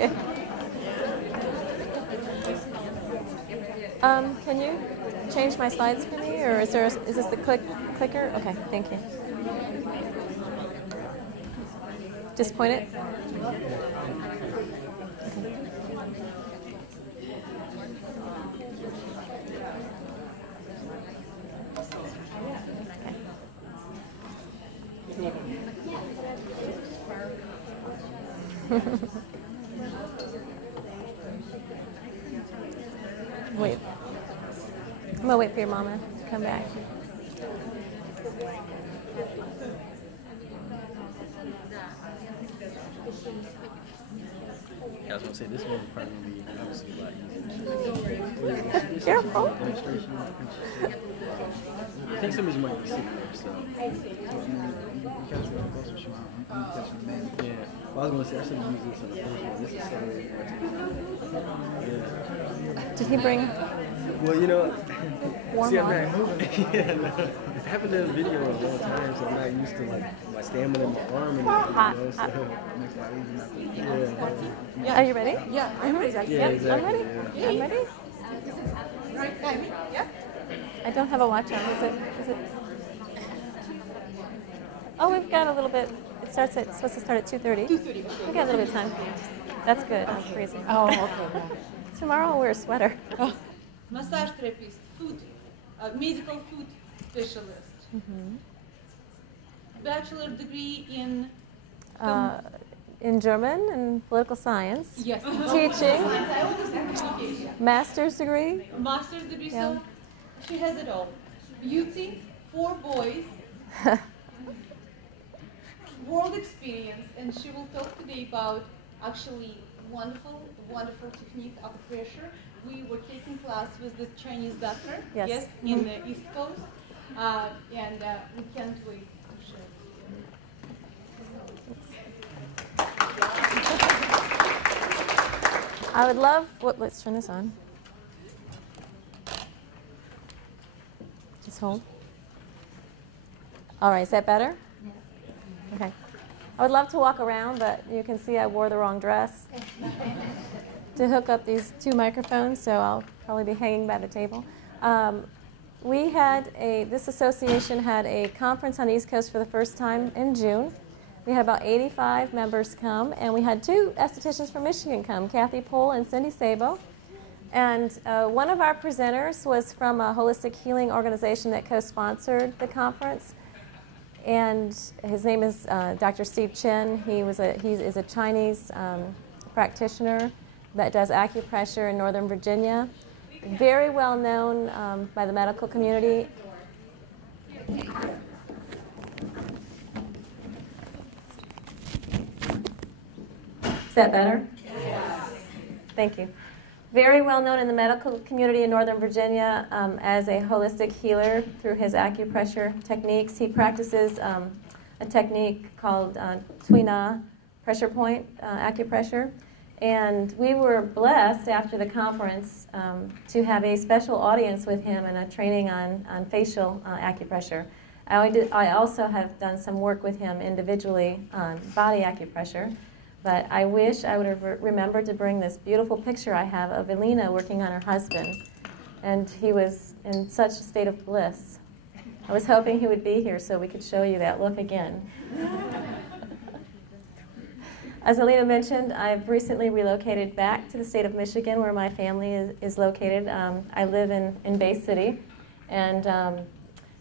Okay. Can you change my slides for me, or is this the clicker? Okay, thank you. Just point it. Wait. I'm going to wait for your mama to come back. I was going to say, this one would probably be obviously a lot easier. Careful. Demonstration. I think some of these might be similar, so. Yeah. Well, I was going to say, I should use this on the first one. This is so yeah. Did he bring? Well, you know, Warm see, on? I'm not, yeah, no. I haven't done video in a long time, so I'm not used to like my stamina in my arm and Hot, everything, hot. Yeah. Are you ready? Yeah, I'm ready. Yeah, Yep, exactly. I'm ready. Yeah. I'm ready. Right time. Yeah. I don't have a watch on. Is it? Oh, we've got a little bit. It's supposed to start at 2:30. 2:30. We got a little bit of time. That's good. I'm freezing. Oh, okay. Tomorrow I'll wear a sweater. Oh. Massage therapist, food, medical food specialist. Bachelor degree in. In German and political science. Yes. Teaching. I always think education. Master's degree. Master's degree, Yeah. so she has it all. Beauty, 4 boys, world experience, and she will talk today about actually wonderful technique, acupressure. We were taking class with the Chinese doctor, Yes. in the East Coast, and we can't wait to share it. I would love. Let's turn this on. Just hold. All right, is that better? Yeah. Okay. I would love to walk around, but you can see I wore the wrong dress to hook up these 2 microphones, so I'll probably be hanging by the table. This association had a conference on the East Coast for the first time in June. We had about 85 members come, and we had 2 estheticians from Michigan come, Kathy Pohl and Cindy Sabo. And one of our presenters was from a holistic healing organization that co-sponsored the conference. And his name is Dr. Steve Chen. He is a Chinese practitioner that does acupressure in Northern Virginia. Very well known by the medical community. Is that better? Yes. Thank you. Very well known in the medical community in Northern Virginia as a holistic healer through his acupressure techniques. He practices a technique called Tui Na pressure point acupressure. And we were blessed after the conference to have a special audience with him and a training on facial acupressure. I also have done some work with him individually on body acupressure. But I wish I would have remembered to bring this beautiful picture I have of Elina working on her husband. And he was in such a state of bliss. I was hoping he would be here so we could show you that look again. As Elina mentioned, I've recently relocated back to the state of Michigan where my family is located. I live in Bay City. And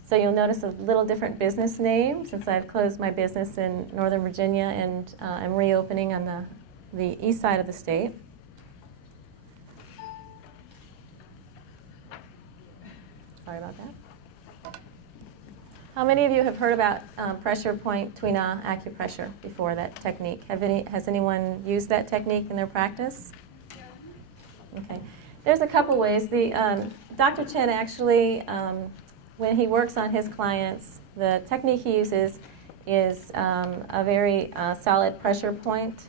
so you'll notice a little different business name since I've closed my business in Northern Virginia and I'm reopening on the east side of the state. Sorry about that. How many of you have heard about pressure point Tui Na acupressure before, that technique? Has anyone used that technique in their practice? Okay. There's a couple ways. Dr. Chen actually, when he works on his clients, the technique he uses is a very solid pressure point.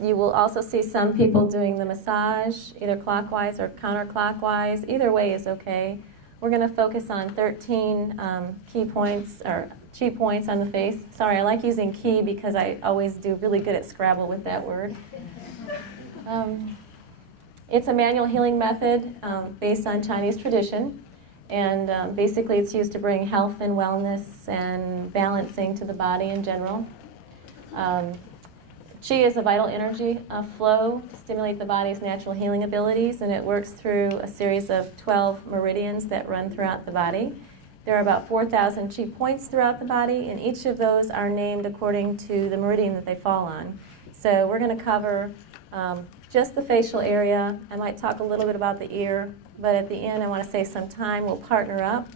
You will also see some people doing the massage, either clockwise or counterclockwise. Either way is okay. We're going to focus on 13 key points or chi points on the face. Sorry, I like using ki because I always do really good at Scrabble with that word. It's a manual healing method based on Chinese tradition. And basically it's used to bring health and wellness and balancing to the body in general. Qi is a vital energy flow to stimulate the body's natural healing abilities, and it works through a series of 12 meridians that run throughout the body. There are about 4,000 Qi points throughout the body, and each of those are named according to the meridian that they fall on. So we're going to cover just the facial area. I might talk a little bit about the ear, but at the end I want to save some time. We'll partner up,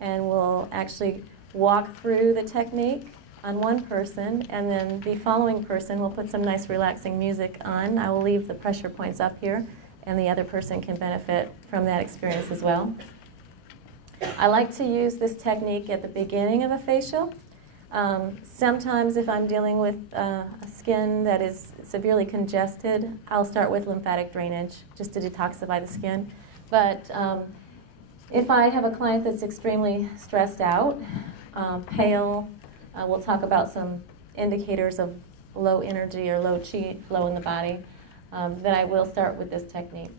and we'll actually walk through the technique on one person, and then the following person will put some nice relaxing music on. I will leave the pressure points up here, and the other person can benefit from that experience as well. I like to use this technique at the beginning of a facial. Sometimes if I'm dealing with a skin that is severely congested, I'll start with lymphatic drainage just to detoxify the skin. But if I have a client that's extremely stressed out, pale, we'll talk about some indicators of low energy or low qi flow in the body, then I will start with this technique.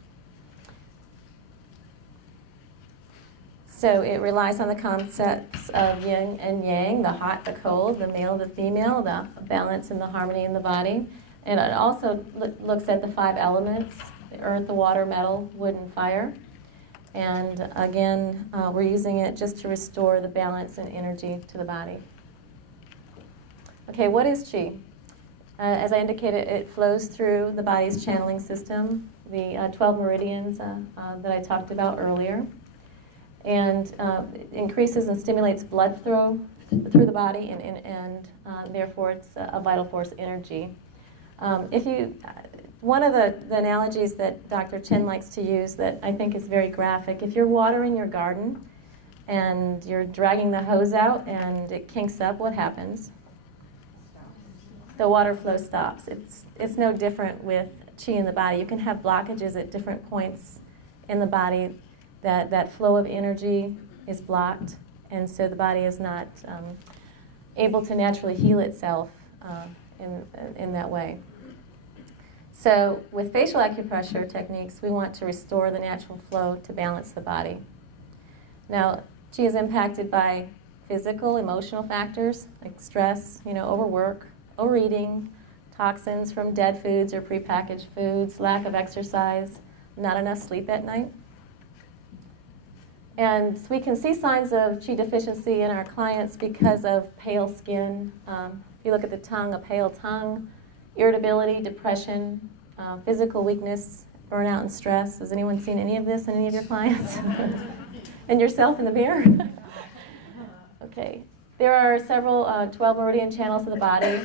So it relies on the concepts of yin and yang, the hot, the cold, the male, the female, the balance and the harmony in the body. And it also looks at the 5 elements: the earth, the water, metal, wood, and fire. And again, we're using it just to restore the balance and energy to the body. Okay, what is qi? As I indicated, it flows through the body's channeling system, the 12 meridians that I talked about earlier. And it increases and stimulates blood flow through the body, and therefore it's a vital force energy. One of the analogies that Dr. Chin likes to use that I think is very graphic, if you're watering your garden and you're dragging the hose out and it kinks up, what happens? The water flow stops. It's no different with qi in the body. You can have blockages at different points in the body. That flow of energy is blocked, and so the body is not able to naturally heal itself in that way. So with facial acupressure techniques, we want to restore the natural flow to balance the body. Now, qi is impacted by physical, emotional factors like stress, overwork, overeating, toxins from dead foods or prepackaged foods, lack of exercise, not enough sleep at night. And we can see signs of qi deficiency in our clients because of pale skin. If you look at the tongue, a pale tongue, irritability, depression, physical weakness, burnout, and stress. Has anyone seen any of this in any of your clients? And yourself in the mirror? Okay. There are several 12 meridian channels of the body.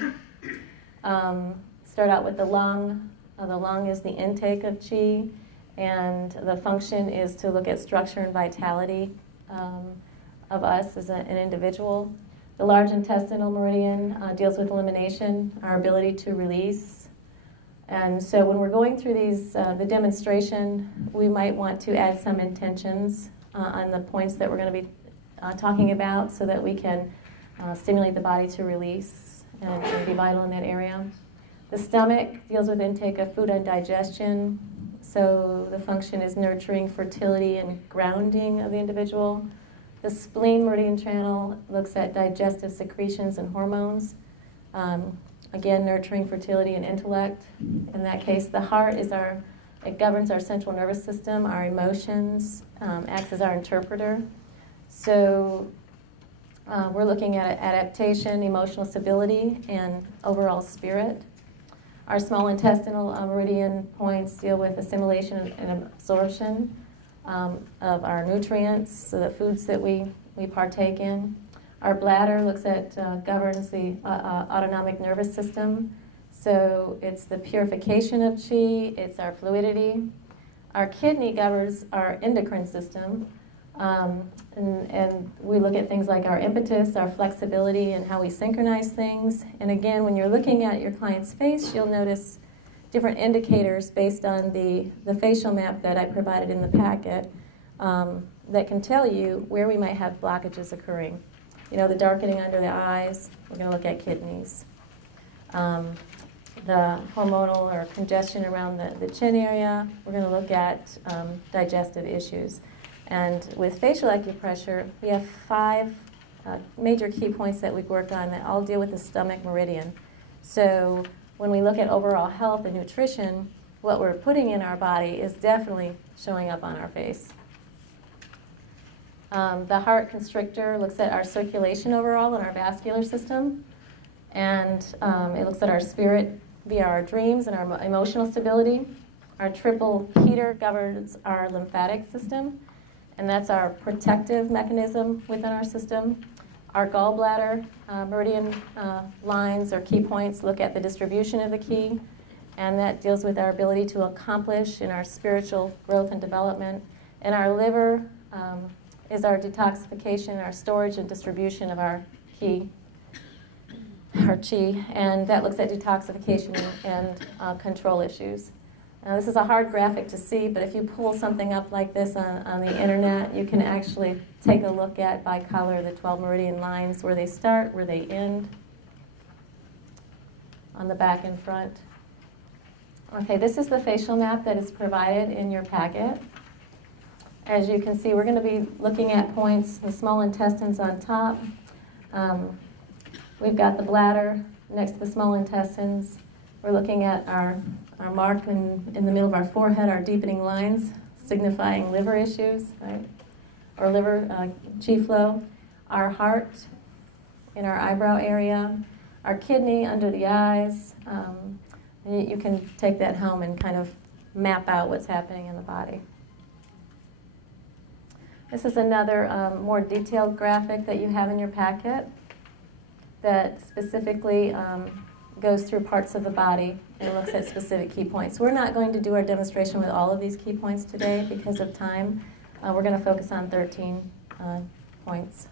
Start out with the lung. The lung is the intake of qi. And the function is to look at structure and vitality of us as an individual. The large intestinal meridian deals with elimination, our ability to release. And so when we're going through these, the demonstration, we might want to add some intentions on the points that we're going to be talking about so that we can stimulate the body to release and be vital in that area. The stomach deals with intake of food and digestion. So the function is nurturing fertility and grounding of the individual. The spleen meridian channel looks at digestive secretions and hormones. Again, nurturing fertility and intellect. In that case, the heart is it governs our central nervous system, our emotions, acts as our interpreter. So we're looking at adaptation, emotional stability, and overall spirit. Our small intestinal meridian points deal with assimilation and absorption of our nutrients, so the foods that we partake in. Our bladder governs the autonomic nervous system, so it's the purification of qi, it's our fluidity. Our kidney governs our endocrine system, and we look at things like our impetus, our flexibility, and how we synchronize things. And again, when you're looking at your client's face, you'll notice different indicators based on the facial map that I provided in the packet that can tell you where we might have blockages occurring. the darkening under the eyes. We're going to look at kidneys. The hormonal or congestion around the chin area. We're going to look at digestive issues. And with facial acupressure, we have 5 major key points that we've worked on that all deal with the stomach meridian. So when we look at overall health and nutrition, what we're putting in our body is definitely showing up on our face. The heart constrictor looks at our circulation overall and our vascular system. And it looks at our spirit via our dreams and our emotional stability. Our triple heater governs our lymphatic system, and that's our protective mechanism within our system. Our gallbladder meridian lines or key points look at the distribution of the ki, and that deals with our ability to accomplish in our spiritual growth and development. And our liver is our detoxification, our storage and distribution of our ki, our chi, and that looks at detoxification and control issues. Now, this is a hard graphic to see, but if you pull something up like this on the internet, you can actually take a look at by color the 12 meridian lines, where they start, where they end, on the back and front. Okay, this is the facial map that is provided in your packet. As you can see, we're going to be looking at points, the small intestines on top. We've got the bladder next to the small intestines. We're looking at our mark in the middle of our forehead, our deepening lines, signifying liver issues, right? Or liver chi flow. Our heart in our eyebrow area. Our kidney under the eyes. You can take that home and kind of map out what's happening in the body. This is another more detailed graphic that you have in your packet that specifically goes through parts of the body and looks at specific key points. We're not going to do our demonstration with all of these key points today because of time. We're going to focus on 13 points.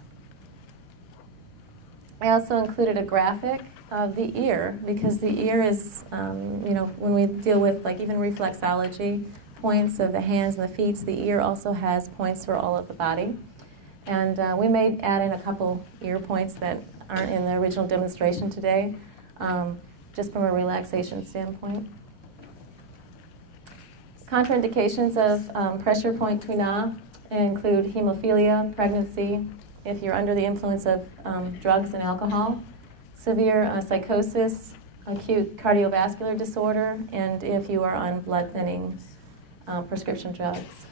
I also included a graphic of the ear because the ear is, when we deal with like even reflexology points of the hands and the feet, the ear also has points for all of the body. And we may add in a couple ear points that aren't in the original demonstration today, just from a relaxation standpoint. Contraindications of pressure point tuina include hemophilia, pregnancy, if you're under the influence of drugs and alcohol, severe psychosis, acute cardiovascular disorder, and if you are on blood thinning prescription drugs.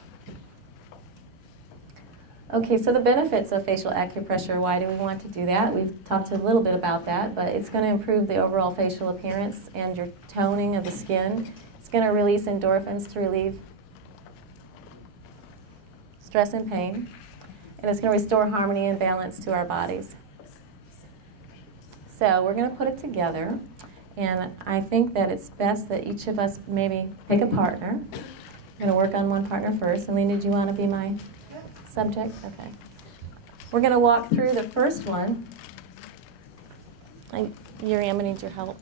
Okay, so the benefits of facial acupressure, why do we want to do that? We've talked a little bit about that, but it's going to improve the overall facial appearance and your toning of the skin. It's going to release endorphins to relieve stress and pain, and it's going to restore harmony and balance to our bodies. So we're going to put it together, and I think that it's best that each of us maybe pick a partner. We're going to work on one partner first. Elina, do you want to be my subject? Okay. We're going to walk through the first one. Yuri, I'm going to need your help.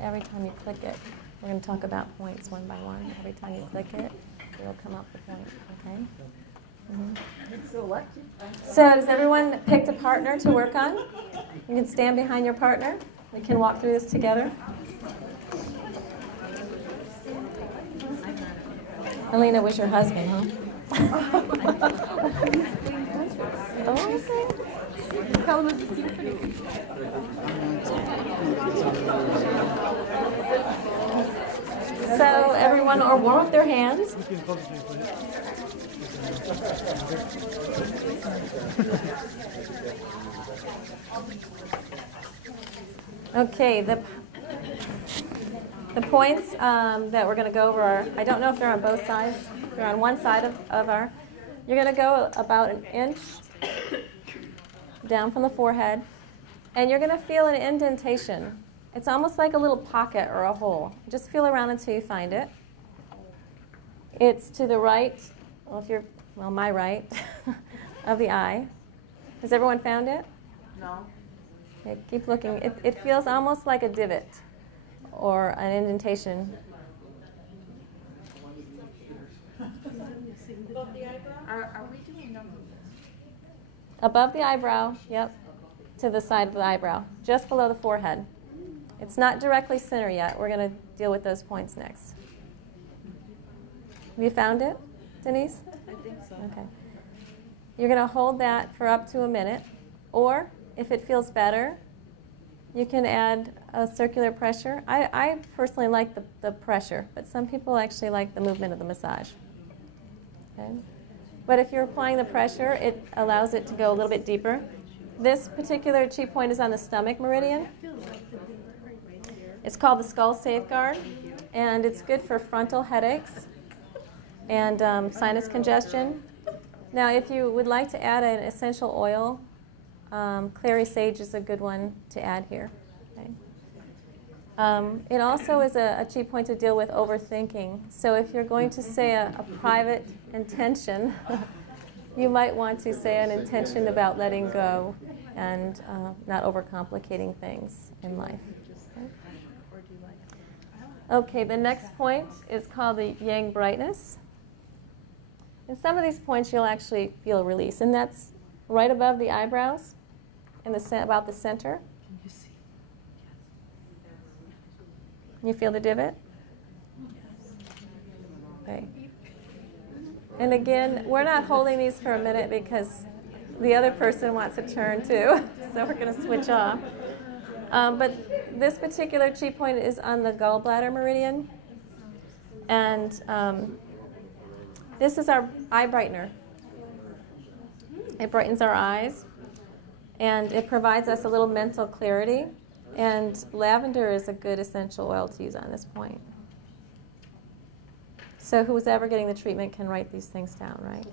Every time you click it, we're going to talk about points one by one. Every time you click it, it'll come up the point, okay? Mm-hmm. So has everyone picked a partner to work on? You can stand behind your partner. We can walk through this together. Elina was your husband, huh? Oh, okay. So everyone will warm up their hands. Okay, the points that we're going to go over are, I don't know if they're on both sides. They're on one side of our, you're going to go about an inch down from the forehead, and you're going to feel an indentation. It's almost like a little pocket or a hole. Just feel around until you find it. It's to the right, my right, of the eye. Has everyone found it? No. Okay, keep looking. It feels almost like a divot or an indentation. above the eyebrow? Are we doing number? Above the eyebrow, yep, to the side of the eyebrow, just below the forehead. It's not directly center yet. We're going to deal with those points next. Have you found it, Denise? I think so. Okay. You're going to hold that for up to a minute, or if it feels better, you can add a circular pressure. I personally like the pressure, but some people actually like the movement of the massage. Okay? But if you're applying the pressure, it allows it to go a little bit deeper. This particular chi point is on the stomach meridian. It's called the skull safeguard, and it's good for frontal headaches and sinus congestion. Now, if you would like to add an essential oil, clary sage is a good one to add here. Okay. It also is a chi point to deal with overthinking. So if you're going to say a private intention, you might want to say an intention about letting go and not overcomplicating things in life. Okay, the next point is called the yang brightness. In some of these points, you'll actually feel release, and that's right above the eyebrows, in about the center. Can you see? You feel the divot? Okay. And again, we're not holding these for a minute because the other person wants to turn too, so we're going to switch off. But this particular chi point is on the gallbladder meridian, and this is our eye brightener. It brightens our eyes, and it provides us a little mental clarity. And lavender is a good essential oil to use on this point. So who's ever getting the treatment can write these things down, right?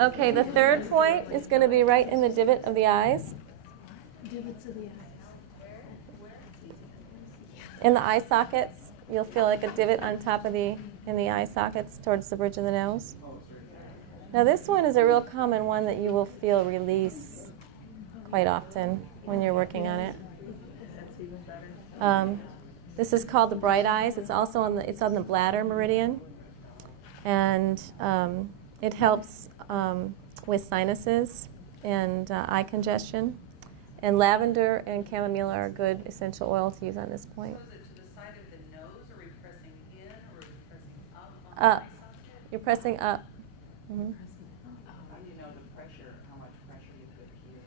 Okay, the third point is going to be right in the divot of the eyes. Divots of the eyes. In the eye sockets, you'll feel like a divot on top of in the eye sockets towards the bridge of the nose. Now this one is a real common one that you will feel release quite often when you're working on it. This is called the bright eyes. It's also on the bladder meridian, and it helps with sinuses and eye congestion. And lavender and chamomile are a good essential oil to use on this point. So is it to the side of the nose, or are we pressing in, or are we pressing up on Up. the eye socket? You're pressing up. Mm-hmm. How do you know the pressure, how much pressure you put here?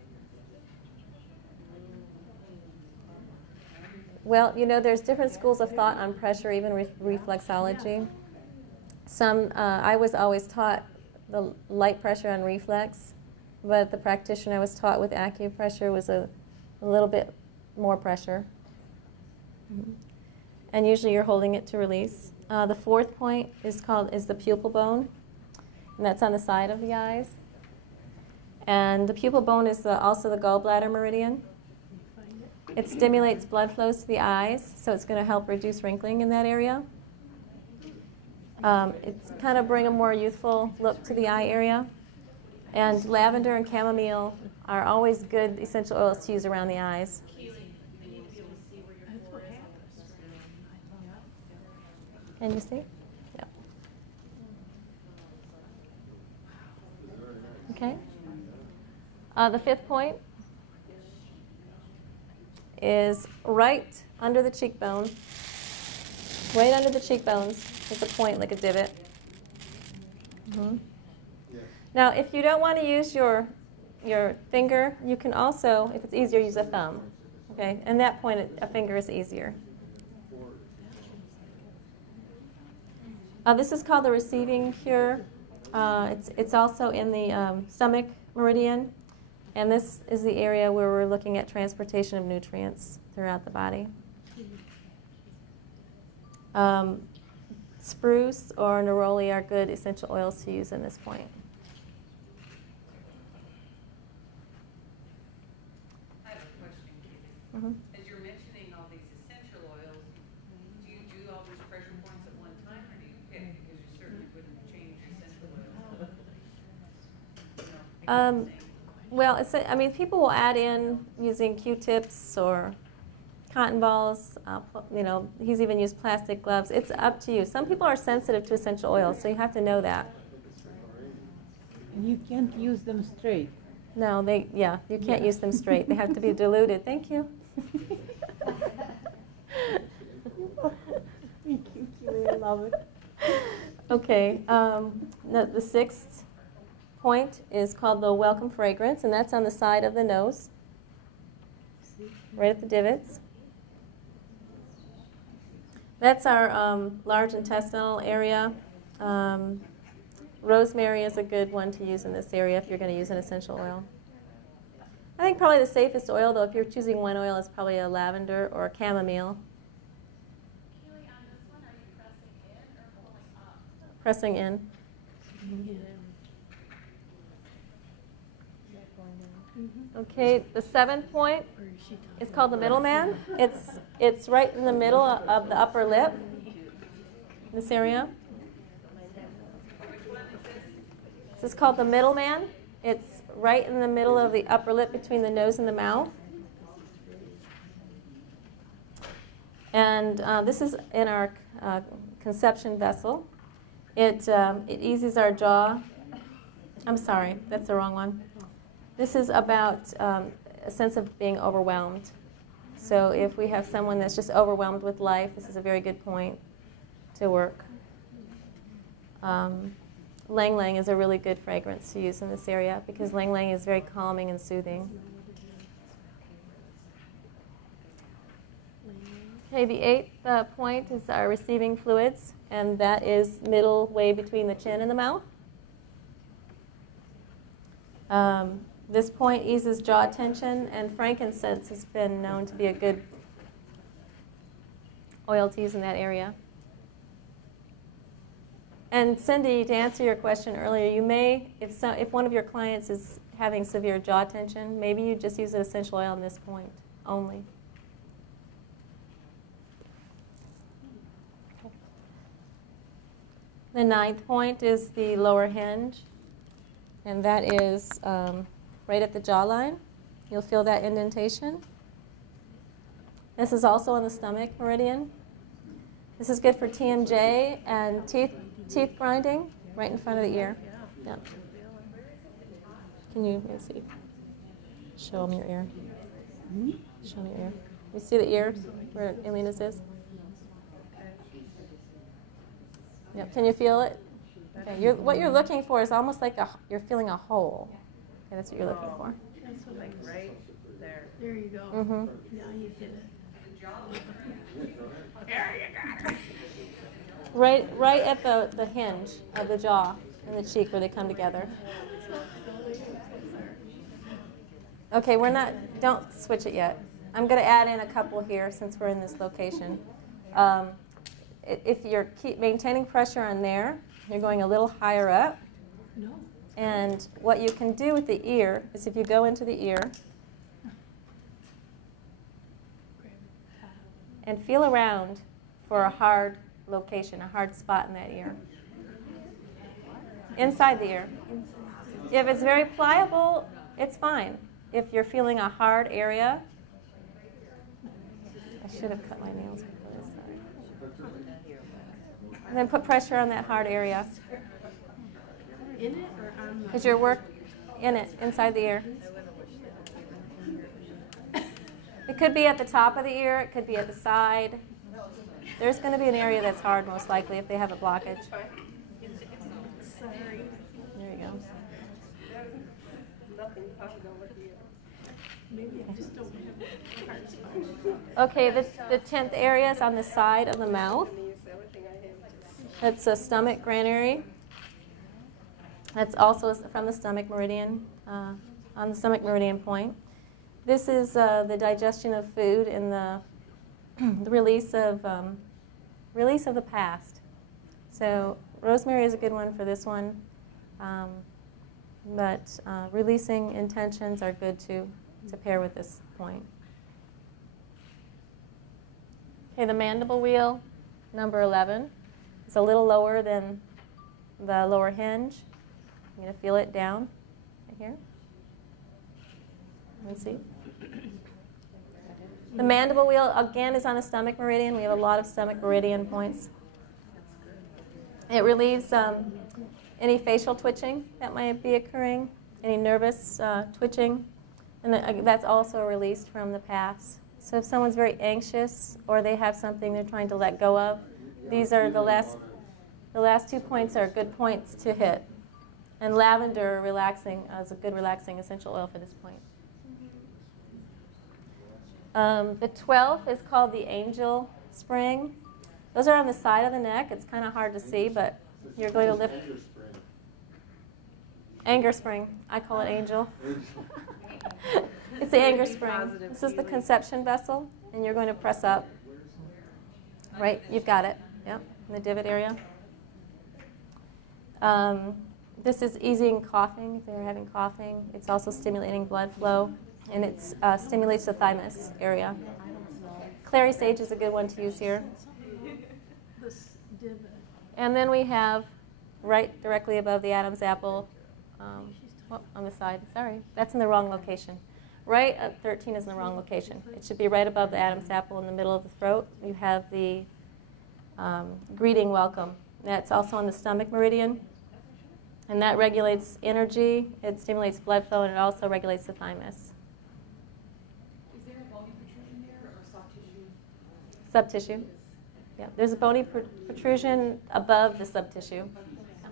Well, there's different schools of thought on pressure, even reflexology. I was always taught the light pressure on reflex, but the practitioner I was taught with acupressure was a little bit more pressure. Mm-hmm. And usually you're holding it to release. The fourth point is the pupil bone, and that's on the side of the eyes. And the pupil bone is also the gallbladder meridian. It stimulates blood flows to the eyes, so it's going to help reduce wrinkling in that area. It's kind of bring a more youthful look to the eye area. And lavender and chamomile are always good essential oils to use around the eyes. Keeley, I need to be able to see where your forehead is. Can you see? Yeah. Okay. The fifth point is right under the cheekbone. Right under the cheekbones is a point like a divot. Mm-hmm. Now, if you don't want to use your finger, you can also, if it's easier, use a thumb. Okay, and that point, a finger is easier. This is called the receiving cure. It's also in the stomach meridian, and this is the area where we're looking at transportation of nutrients throughout the body. Spruce or neroli are good essential oils to use in this point. I have a question, Keeley. Mm-hmm. As you're mentioning all these essential oils, do you do all these pressure points at one time, or do you pick? Because you certainly wouldn't change essential oils. Pick the same. Well, people will add in using Q-tips or cotton balls, you know, he's even used plastic gloves. It's up to you. Some people are sensitive to essential oils, so you have to know that. You can't use them straight. No, you can't use them straight. They have to be diluted. Thank you. Thank you, Keeley. I love it. Okay, the sixth point is called the welcome fragrance, and that's on the side of the nose, right at the divots. That's our large intestinal area. Rosemary is a good one to use in this area if you're going to use an essential oil. I think probably the safest oil, though, if you're choosing one oil, is probably a lavender or a chamomile. Keeley, on this one, are you pressing in or pulling up? Pressing in. Okay, the seventh point is called the middleman. It's right in the middle of the upper lip, this area. This is called the middleman. It's right in the middle of the upper lip between the nose and the mouth. And this is in our conception vessel. It eases our jaw. I'm sorry, that's the wrong one. This is about a sense of being overwhelmed. So if we have someone that's just overwhelmed with life, this is a very good point to work. Lang Lang is a really good fragrance to use in this area because Lang Lang is very calming and soothing. Okay, the eighth point is our receiving fluids, and that is middle way between the chin and the mouth. This point eases jaw tension, and frankincense has been known to be a good oil to use in that area. And Cindy, to answer your question earlier, you may, if one of your clients is having severe jaw tension, maybe you just use an essential oil on this point only. The ninth point is the lower hinge, and that is right at the jawline. You'll feel that indentation. This is also on the stomach meridian. This is good for TMJ and teeth grinding right in front of the ear. Yeah. Can you see? Show them your ear. Show them your ear. You see the ear where Elina's is? Yep. Can you feel it? Okay. What you're looking for is almost like you're feeling a hole. Okay, that's what you're looking for. That's what Like right there. There you go. Mm-hmm. Now you hit it. Right at the hinge of the jaw and the cheek where they come together. Okay, don't switch it yet. I'm going to add in a couple here since we're in this location. If you're maintaining pressure on there, you're going a little higher up. No. And what you can do with the ear is if you go into the ear and feel around for a hard location, a hard spot in that ear. Inside the ear. If it's very pliable, it's fine. If you're feeling a hard area, I should have cut my nails before this, sorry. And then put pressure on that hard area. In it or on the? Because your work in it, inside the ear. It could be at the top of the ear, it could be at the side. There's going to be an area that's hard, most likely, if they have a blockage. Sorry. There you go. Maybe I just don't have a hard spot. Okay, the 10th area is on the side of the mouth. That's a stomach granary. That's also from the stomach meridian, on the stomach meridian point. This is the digestion of food and the release of the past. So rosemary is a good one for this one, but releasing intentions are good to pair with this point. Okay, the mandible wheel, number 11, is a little lower than the lower hinge. I'm going to feel it down right here. Let me see. The mandible wheel, again, is on the stomach meridian. We have a lot of stomach meridian points. It relieves any facial twitching that might be occurring, any nervous twitching, and that's also released from the past. So if someone's very anxious or they have something they're trying to let go of, these are the last 2 points are good points to hit. And lavender relaxing is a good relaxing essential oil for this point. The 12th is called the angel spring. Those are on the side of the neck. It's kind of hard to see, but you're going to lift. Anger spring. I call it angel. It's the anger spring. This is the conception vessel, and you're going to press up. Right, you've got it. Yep, in the divot area. This is easing coughing, if they're having coughing. It's also stimulating blood flow, and it stimulates the thymus area. Clary sage is a good one to use here. And then we have, right directly above the Adam's apple, on the side, sorry, that's in the wrong location. Right at 13 is in the wrong location. It should be right above the Adam's apple in the middle of the throat. You have the greeting welcome. That's also on the stomach meridian. And that regulates energy, it stimulates blood flow, and it also regulates the thymus. Is there a bony protrusion there or soft tissue? Subtissue. Yeah, there's a bony protrusion above the subtissue.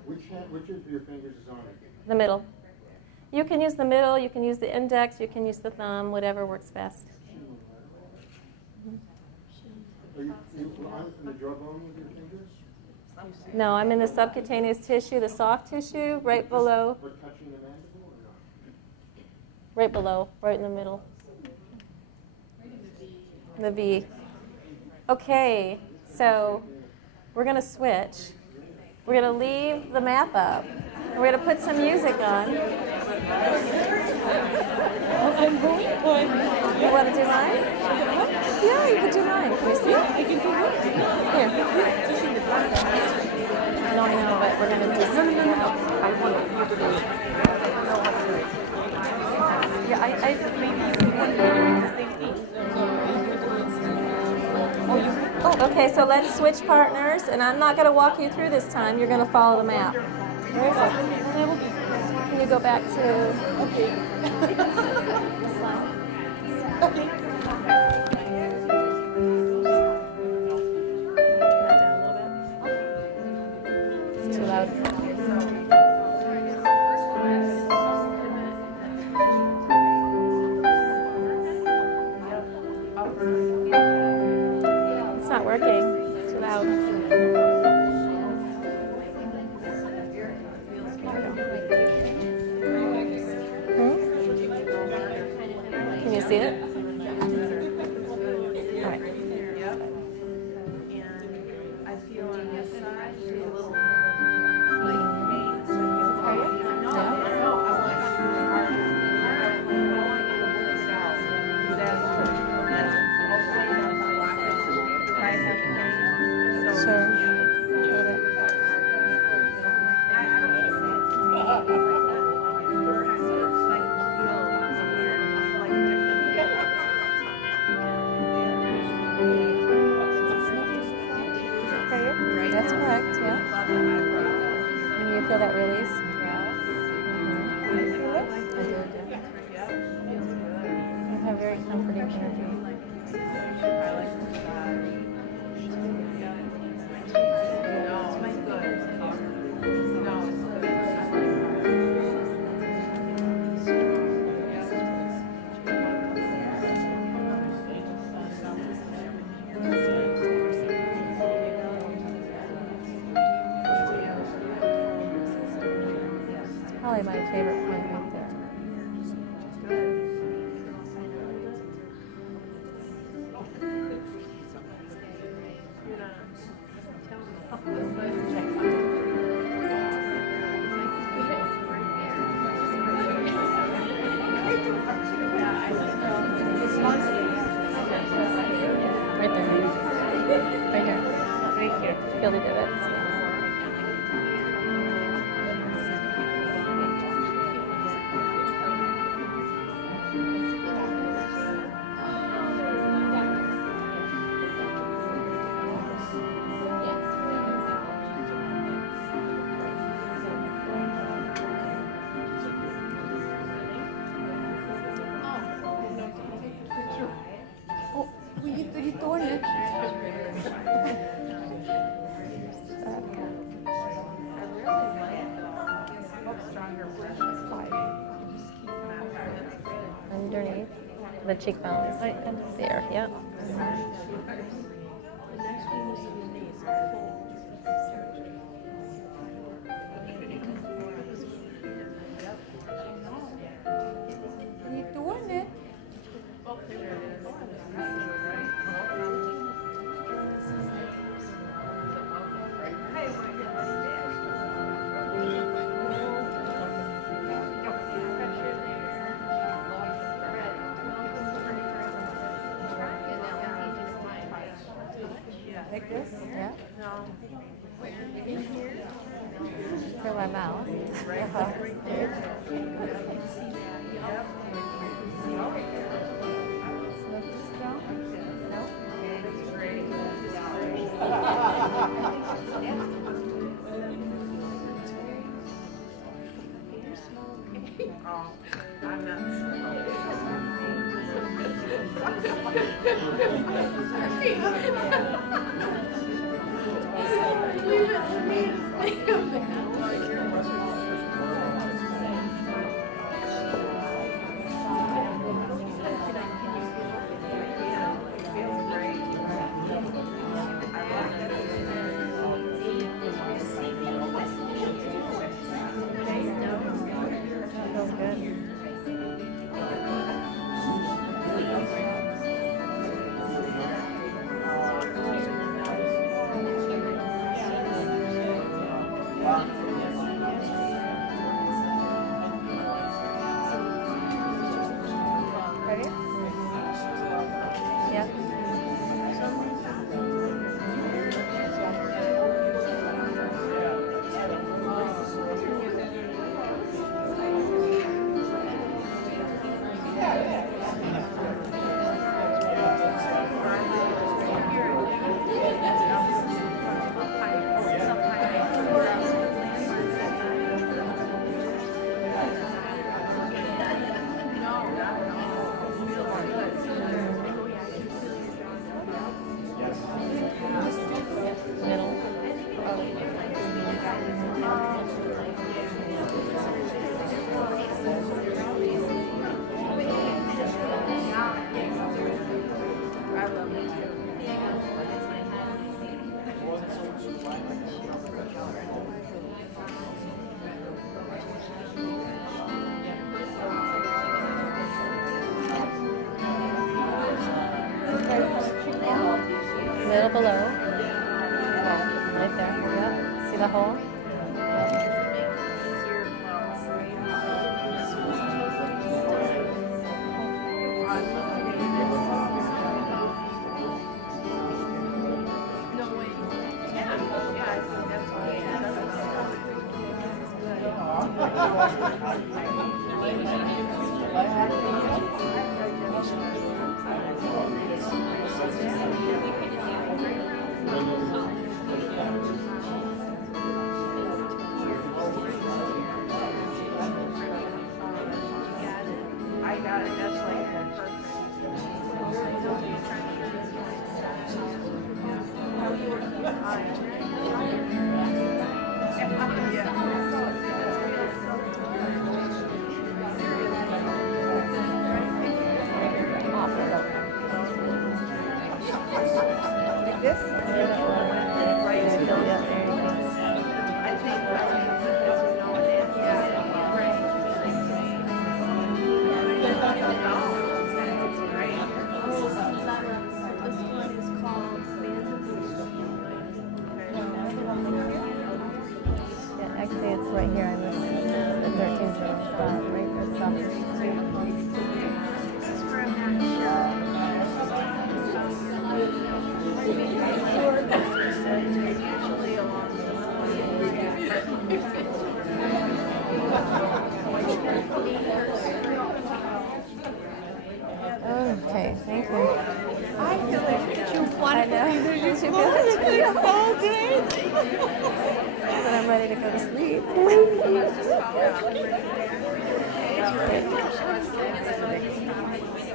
Which of your fingers is on it? The middle. You can use the middle, you can use the index, you can use the thumb, whatever works best. Are you on the jawbone with your fingers? No, I'm in the subcutaneous tissue, the soft tissue, right below. But touching the mandible or not? Right below, right in the middle. The V. Okay, so we're going to switch. We're going to leave the map up. And we're going to put some music on. You want to do mine? Yeah, you can do mine. Can you see it? I can do it. Here. No, I know, but we're going to do something. I want you to do it. Yeah, I maybe you want the same thing. Okay, so let's switch partners, and I'm not going to walk you through this time. You're going to follow the map. Where is it? Can you go back to... Okay. Okay. Turn that down a little bit. It's too loud. It's not working. It's too loud. Can you see it? All right. And I feel on this side, a little That's correct, yeah. And you feel that release? I do. You have very comforting energy. Probably my favorite point right there. Right there. Right here. Right here. Feel the divots. underneath the cheekbones. There, yep. You're doing it. Like this? Yeah. For my mouth. Ready? Yep. Middle. Middle below. Right there. Yep. See the hole? Actually, it's right here. I missed the 13th spot, right? Or something. Okay, thank you. I feel like you want I know. You feel it? all day. But I'm ready to go to sleep.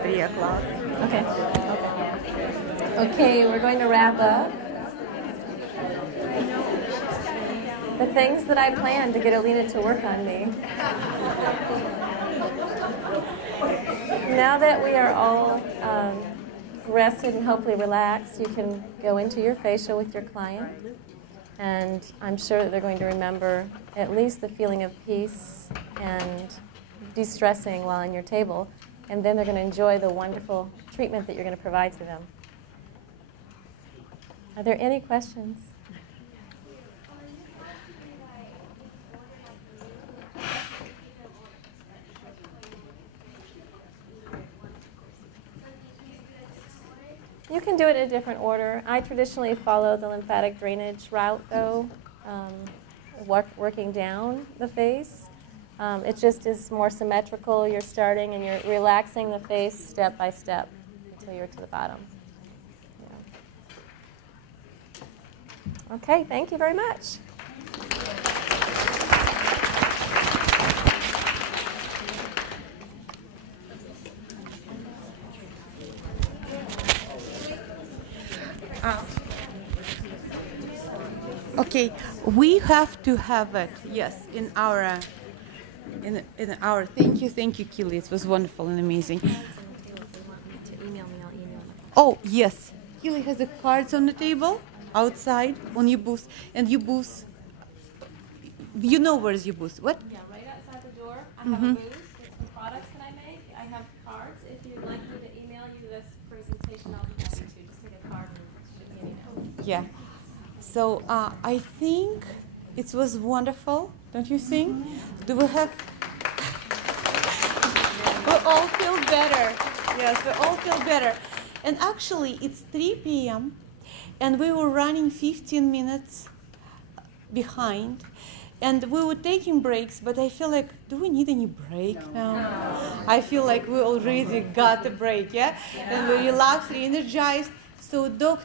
3 o'clock. Okay. Okay, we're going to wrap up. The things that I planned to get Elina to work on me. now that we are all rested and hopefully relaxed, you can go into your facial with your client. And I'm sure that they're going to remember at least the feeling of peace and de-stressing while on your table. And then they're going to enjoy the wonderful treatment that you're going to provide to them. Are there any questions? You can do it in a different order. I traditionally follow the lymphatic drainage route, though, working down the face. It just is more symmetrical. You're starting and you're relaxing the face step by step until you're to the bottom. Yeah. Okay, thank you very much. Okay, we have to have it, yes, in our, thank you, Keeley, it was wonderful and amazing. Oh, yes, Keeley has the cards on the table, outside, on your booth, and your booth, you know where's your booth, what? Yeah, right outside the door, I have a booth with the products that I make. I have cards. If you'd like me to email you this presentation, I'll be happy to. Just take a card and shoot me an email. Yeah. So I think it was wonderful, don't you think? Do we have? We all feel better. Yes, we all feel better. And actually, it's 3 p.m. and we were running 15 minutes behind. And we were taking breaks, but I feel like, do we need any break now? I feel like we already got a break, yeah? And we relaxed, re-energized. So, Doctor,